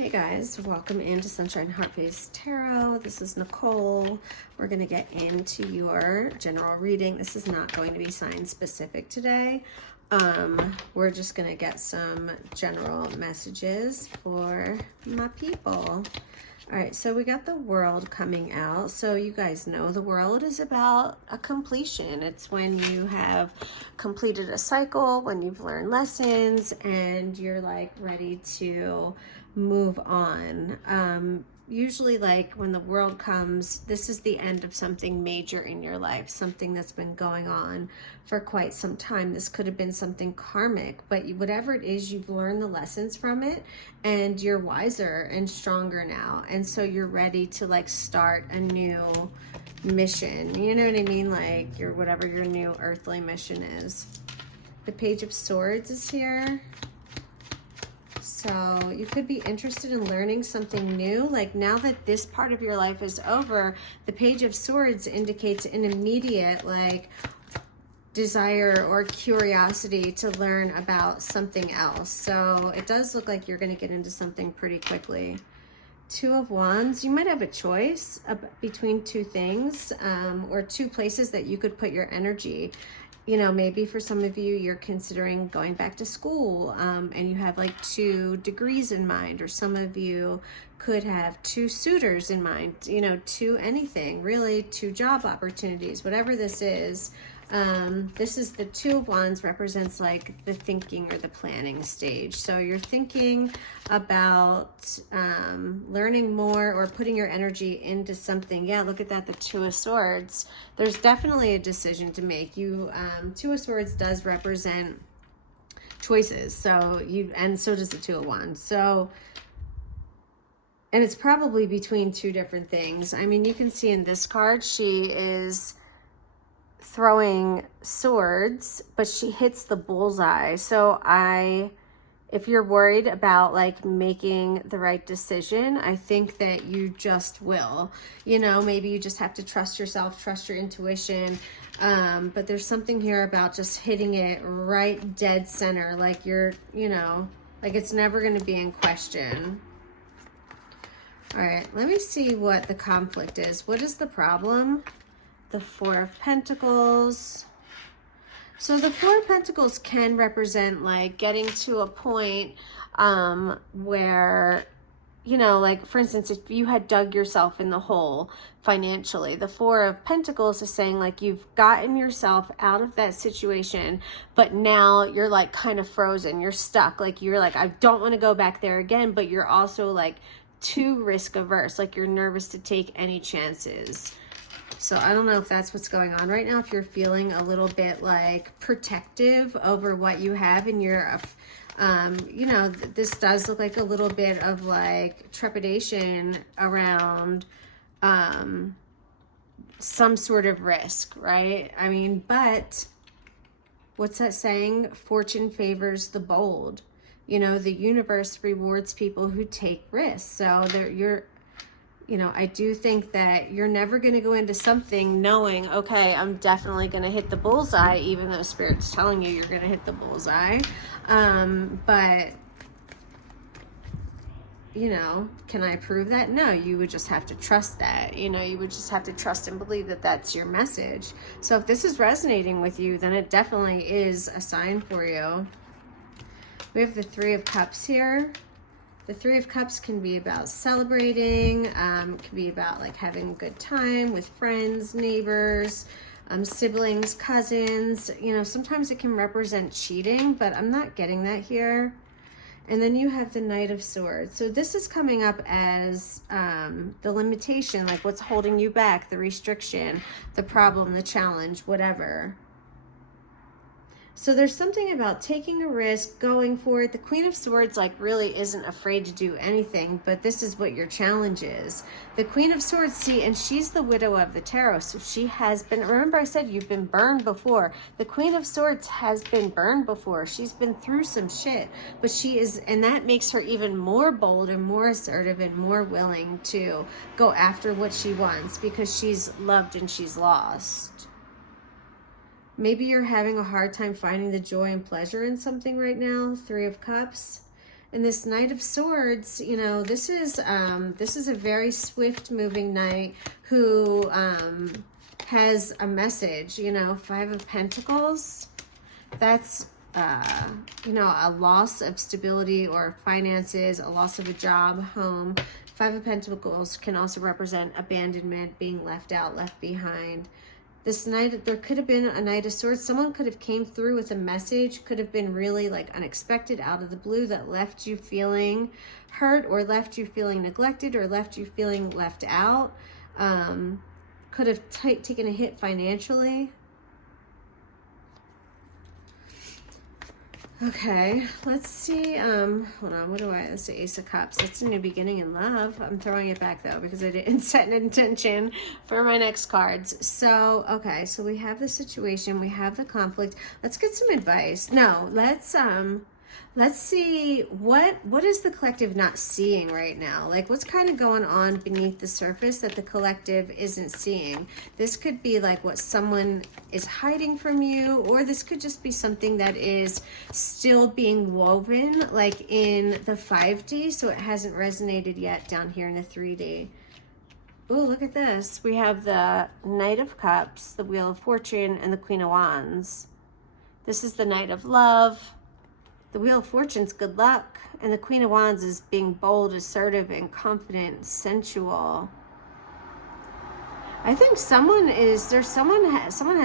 Hey guys, welcome into Sunshine Heart Face Tarot. This is Nicole. We're going to get into your general reading. This is not going to be sign specific today. We're just going to get some general messages for my people. All right, so we got the World coming out. So you guys know the World is about a completion. It's when you have completed a cycle, when you've learned lessons, and you're like ready to move on. Usually like when the World comes, this is the end of something major in your life, something that's been going on for quite some time. This could have been something karmic, but whatever it is, you've learned the lessons from it and you're wiser and stronger now. And so you're ready to like start a new mission. You know what I mean? Like whatever your new earthly mission is. The Page of Swords is here. So you could be interested in learning something new. Like now that this part of your life is over, the Page of Swords indicates an immediate like desire or curiosity to learn about something else. So it does look like you're going to get into something pretty quickly. Two of Wands, you might have a choice between two things or two places that you could put your energy. You know, maybe for some of you, you're considering going back to school and you have like 2 degrees in mind, or some of you could have 2 suitors in mind, you know, 2 anything, really 2 job opportunities, whatever this is. This is the Two of Wands represents like the thinking or the planning stage. So you're thinking about learning more or putting your energy into something. Yeah, look at that, the Two of Swords. There's definitely a decision to make. Two of Swords does represent choices. So and so does the Two of Wands. So, and it's probably between 2 different things. I mean, you can see in this card, she is throwing swords, but she hits the bullseye. So if you're worried about like making the right decision, I think that you just will. You know, maybe you just have to trust yourself, trust your intuition. But there's something here about just hitting it right dead center, like you're, you know, like it's never going to be in question. All right, let me see what the conflict is. What is the problem? The Four of Pentacles. So the Four of Pentacles can represent like getting to a point where, you know, like for instance, if you had dug yourself in the hole financially, the Four of Pentacles is saying like you've gotten yourself out of that situation, but now you're like kind of frozen, you're stuck. Like you're like, I don't want to go back there again, but you're also like too risk averse, like you're nervous to take any chances. So I don't know if that's what's going on right now. If you're feeling a little bit like protective over what you have in your, you know, this does look like a little bit of like trepidation around some sort of risk, right? I mean, but what's that saying? Fortune favors the bold. You know, the universe rewards people who take risks. So you know, I do think that you're never going to go into something knowing, okay, I'm definitely going to hit the bullseye, even though Spirit's telling you you're going to hit the bullseye. But, you know, can I prove that? No, you would just have to trust that. You know, you would just have to trust and believe that that's your message. So if this is resonating with you, then it definitely is a sign for you. We have the Three of Cups here. The Three of Cups can be about celebrating, can be about like having a good time with friends, neighbors, siblings, cousins. You know, sometimes it can represent cheating, but I'm not getting that here. And then you have the Knight of Swords. So this is coming up as the limitation, like what's holding you back, the restriction, the problem, the challenge, whatever. So there's something about taking a risk, going for it. The Queen of Swords like really isn't afraid to do anything, but this is what your challenge is. The Queen of Swords, see, and she's the widow of the tarot. So she has been, remember I said you've been burned before. The Queen of Swords has been burned before. She's been through some shit, but she is, and that makes her even more bold and more assertive and more willing to go after what she wants because she's loved and she's lost. Maybe you're having a hard time finding the joy and pleasure in something right now. Three of Cups. And this Knight of Swords, you know, this is a very swift moving knight who has a message, you know. Five of Pentacles, that's, you know, a loss of stability or finances, a loss of a job, home. Five of Pentacles can also represent abandonment, being left out, left behind. This Knight, there could have been a Knight of Swords. Someone could have came through with a message, could have been really like unexpected, out of the blue, that left you feeling hurt, or left you feeling neglected, or left you feeling left out. Could have taken a hit financially. Okay, let's see. Hold on, let's see, Ace of Cups. That's a new beginning in love. I'm throwing it back though because I didn't set an intention for my next cards. So, okay, so we have the situation, we have the conflict. Let's get some advice. No, let's see what is the collective not seeing right now? Like, what's kind of going on beneath the surface that the collective isn't seeing? This could be like what someone is hiding from you, or this could just be something that is still being woven, like in the 5D, so it hasn't resonated yet down here in the 3D. Oh, look at this. We have the Knight of Cups, the Wheel of Fortune, and the Queen of Wands. This is the Knight of Love. The Wheel of Fortune's good luck, and the Queen of Wands is being bold, assertive, and confident, sensual. I think someone has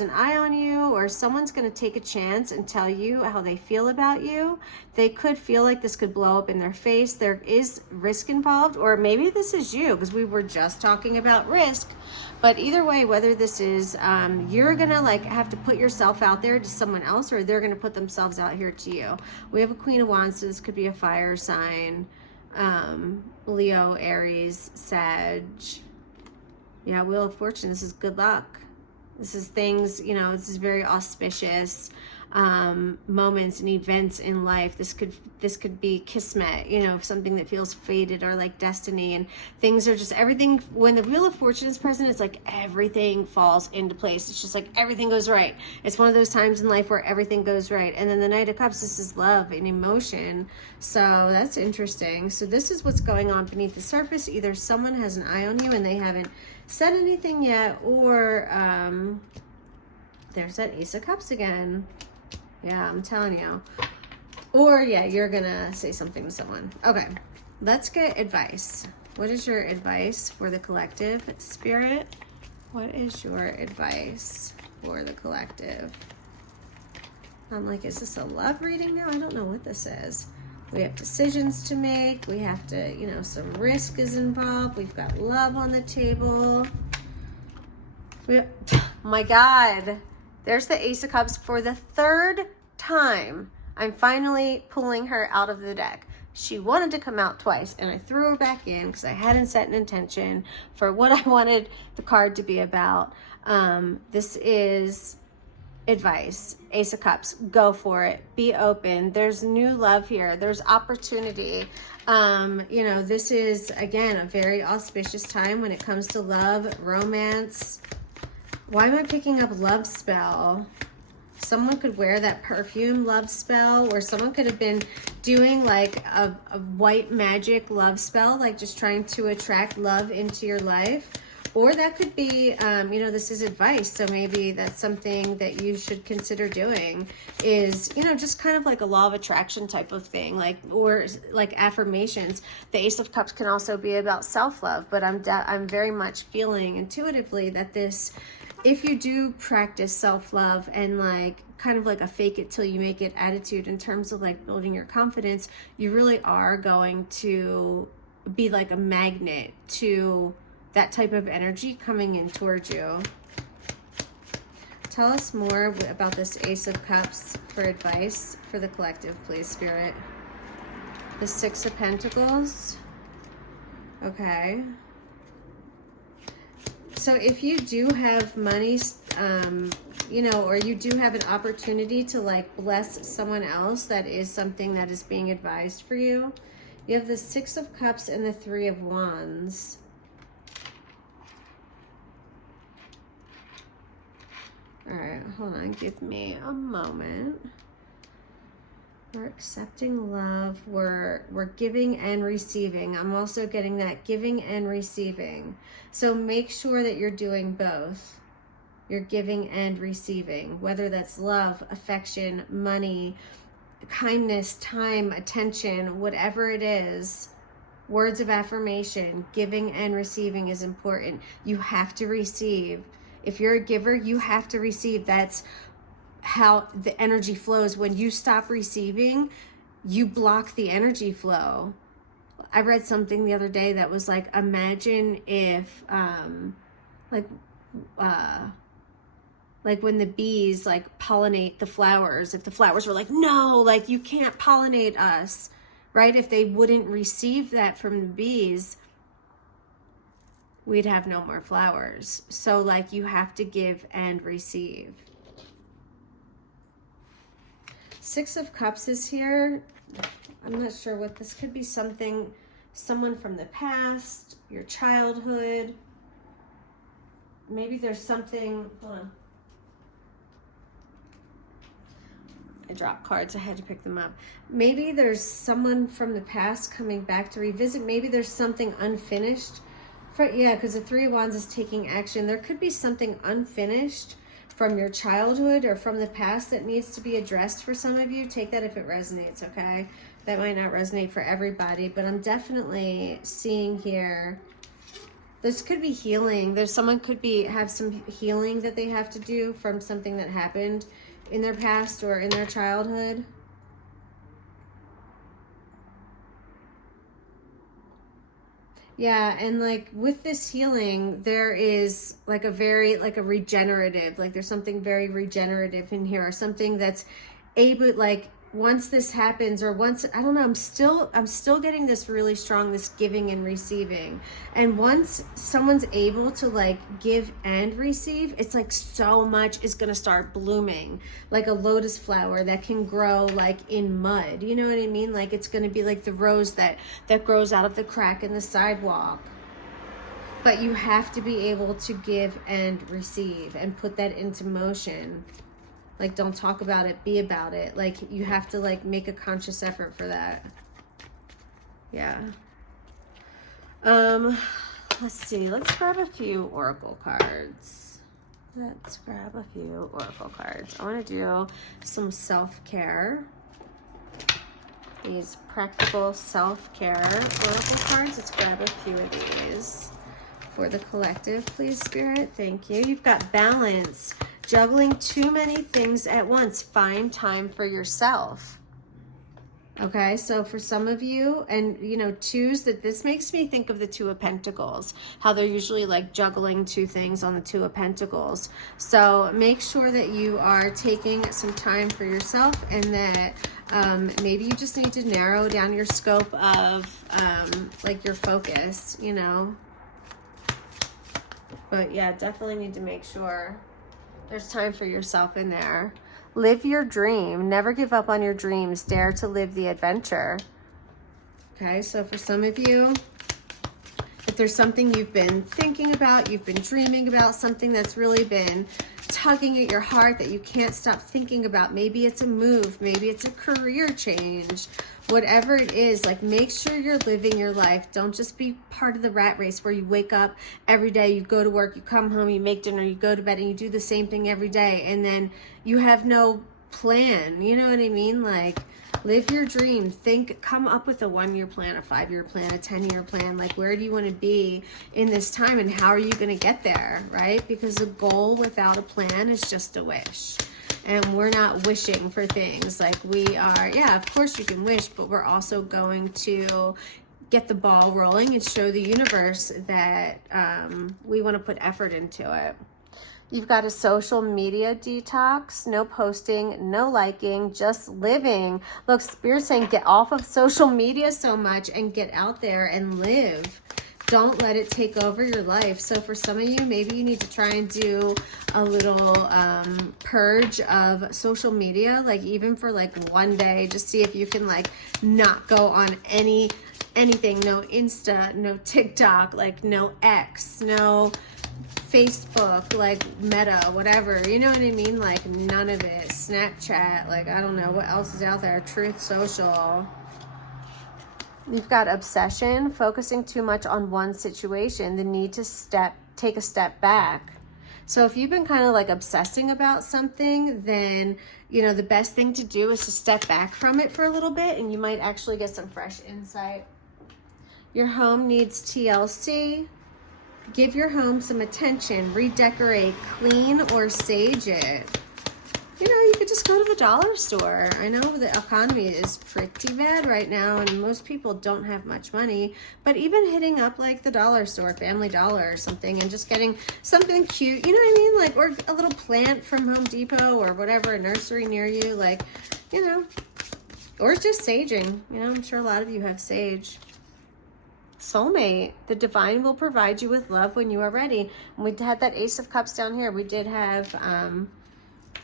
an eye on you, or someone's going to take a chance and tell you how they feel about you. They could feel like this could blow up in their face. There is risk involved, or maybe this is you, because we were just talking about risk. But either way, whether this is you're going to like have to put yourself out there to someone else, or they're going to put themselves out here to you. We have a Queen of Wands, so this could be a fire sign. Leo, Aries, Sag. Yeah, Wheel of Fortune, this is good luck. This is things, you know, this is very auspicious moments and events in life. This could be kismet, you know, something that feels fated, or like destiny, and things are just everything. When the Wheel of Fortune is present, it's like everything falls into place. It's just like everything goes right. It's one of those times in life where everything goes right. And then the Knight of Cups, this is love and emotion. So that's interesting. So this is what's going on beneath the surface. Either someone has an eye on you and they haven't said anything yet, or there's that Ace of Cups again. Yeah, I'm telling you. Or yeah, you're gonna say something to someone. Okay, let's get advice. What is your advice for the collective, Spirit? What is your advice for the collective? I'm like, is this a love reading now? I don't know what this is. We have decisions to make. We have to, you know, some risk is involved. We've got love on the table. My God, there's the Ace of Cups for the third time. I'm finally pulling her out of the deck. She wanted to come out twice, and I threw her back in because I hadn't set an intention for what I wanted the card to be about. This is advice. Ace of Cups, go for it. Be open. There's new love here. There's opportunity. You know, this is, again, a very auspicious time when it comes to love, romance. Why am I picking up love spell? Someone could wear that perfume love spell, or someone could have been doing like a white magic love spell, like just trying to attract love into your life. Or that could be, you know, this is advice. So maybe that's something that you should consider doing is, you know, just kind of like a law of attraction type of thing, like, or like affirmations. The Ace of Cups can also be about self-love, but I'm very much feeling intuitively that this, if you do practice self-love and like kind of like a fake it till you make it attitude in terms of like building your confidence, you really are going to be like a magnet to that type of energy coming in towards you. Tell us more about this Ace of Cups for advice for the collective, please, Spirit. The Six of Pentacles. Okay. So if you do have money, you know, or you do have an opportunity to like bless someone else, that is something that is being advised for you. You have the Six of Cups and the Three of Wands. All right, hold on, give me a moment. We're accepting love. We're giving and receiving. I'm also getting that giving and receiving. So make sure that you're doing both. You're giving and receiving, whether that's love, affection, money, kindness, time, attention, whatever it is. Words of affirmation, giving and receiving is important. You have to receive. If you're a giver, you have to receive. That's how the energy flows. When you stop receiving, you block the energy flow. I read something the other day that was like, imagine if like when the bees like pollinate the flowers, if the flowers were like, no, like you can't pollinate us, right? If they wouldn't receive that from the bees, we'd have no more flowers. So like you have to give and receive. Six of Cups is here. I'm not sure what this could be. Someone from the past, your childhood. Maybe there's something, hold on. I dropped cards, I had to pick them up. Maybe there's someone from the past coming back to revisit. Maybe there's something unfinished. Because the Three of Wands is taking action. There could be something unfinished from your childhood or from the past that needs to be addressed for some of you. Take that if it resonates, okay? That might not resonate for everybody, but I'm definitely seeing here, this could be healing. There's someone could have some healing that they have to do from something that happened in their past or in their childhood. Yeah, and like with this healing, there is like a regenerative, like there's something very regenerative in here, or something that's able, like once this happens, or once, I don't know, I'm still getting this really strong, this giving and receiving. And once someone's able to like give and receive, it's like so much is going to start blooming, like a lotus flower that can grow like in mud. You know what I mean? Like it's going to be like the rose that grows out of the crack in the sidewalk. But you have to be able to give and receive and put that into motion. Like, don't talk about it, be about it. Like, you have to, like, make a conscious effort for that. Yeah. Let's see. Let's grab a few oracle cards. I want to do some self-care. These practical self-care oracle cards. Let's grab a few of these for the collective, please, Spirit. Thank you. You've got balance. Juggling too many things at once. Find time for yourself. Okay, so for some of you, and you know, twos, that this makes me think of the Two of Pentacles, how they're usually like juggling two things on the Two of Pentacles. So make sure that you are taking some time for yourself, and that maybe you just need to narrow down your scope of like your focus, you know. But yeah, definitely need to make sure there's time for yourself in there. Live your dream. Never give up on your dreams. Dare to live the adventure. Okay, so for some of you, if there's something you've been thinking about, you've been dreaming about, something that's really been tugging at your heart that you can't stop thinking about, maybe it's a move, maybe it's a career change, whatever it is, like make sure you're living your life. Don't just be part of the rat race where you wake up every day, you go to work, you come home, you make dinner, you go to bed, and you do the same thing every day, and then you have no plan. You know what I mean? Like, live your dream. Come up with a 1-year plan, a 5-year plan, a 10-year plan. Like, where do you want to be in this time, and how are you going to get there, right? Because a goal without a plan is just a wish. And we're not wishing for things. Like, we are, yeah, of course you can wish, but we're also going to get the ball rolling and show the universe that we want to put effort into it. You've got a social media detox. No posting, no liking, just living. Look, Spirit's saying get off of social media so much and get out there and live. Don't let it take over your life. So for some of you, maybe you need to try and do a little purge of social media, like even for like one day. Just see if you can like not go on anything. No Insta, no TikTok, like no X, no Facebook, like Meta, whatever, you know what I mean? Like none of it. Snapchat, like I don't know what else is out there. Truth Social. You've got obsession, focusing too much on one situation, the need to take a step back. So if you've been kind of like obsessing about something, then, you know, the best thing to do is to step back from it for a little bit, and you might actually get some fresh insight. Your home needs TLC. Give your home some attention, redecorate, clean, or sage it. You know, you could just go to the dollar store. I know the economy is pretty bad right now and most people don't have much money, but even hitting up like the dollar store, Family Dollar or something, and just getting something cute, you know what I mean? Like, or a little plant from Home Depot or whatever, a nursery near you, like, you know, or just saging. You know, I'm sure a lot of you have sage. Soulmate, the divine will provide you with love when you are ready. And we had that Ace of Cups down here. We did have,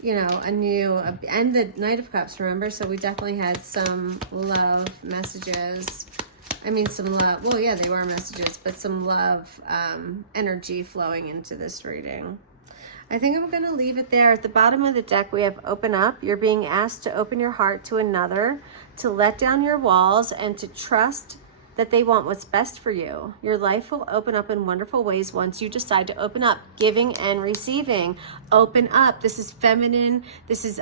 you know, and the Knight of Cups, remember? So we definitely had some love messages. I mean, some love, well, yeah, they were messages, but some love energy flowing into this reading. I think I'm going to leave it there. At the bottom of the deck, we have open up. You're being asked to open your heart to another, to let down your walls, and to trust that they want what's best for you. Your life will open up in wonderful ways once you decide to open up. Giving and receiving. Open up. This is feminine. This is,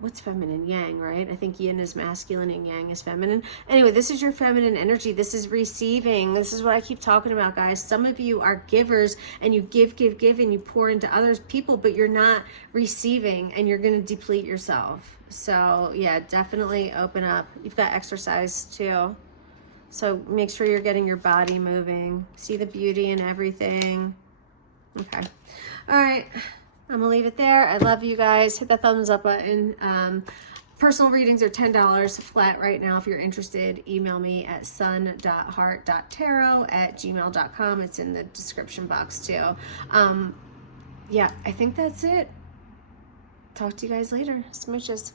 what's feminine? Yang, right? I think yin is masculine and yang is feminine. Anyway, this is your feminine energy. This is receiving. This is what I keep talking about, guys. Some of you are givers and you give, and you pour into others people, but you're not receiving and you're going to deplete yourself. So yeah, definitely open up. You've got exercise too. So make sure you're getting your body moving. See the beauty in everything. Okay. All right. I'm going to leave it there. I love you guys. Hit that thumbs up button. Personal readings are $10 flat right now. If you're interested, email me at sun.heart.tarot@gmail.com. It's in the description box too. Yeah, I think that's it. Talk to you guys later. Smooches.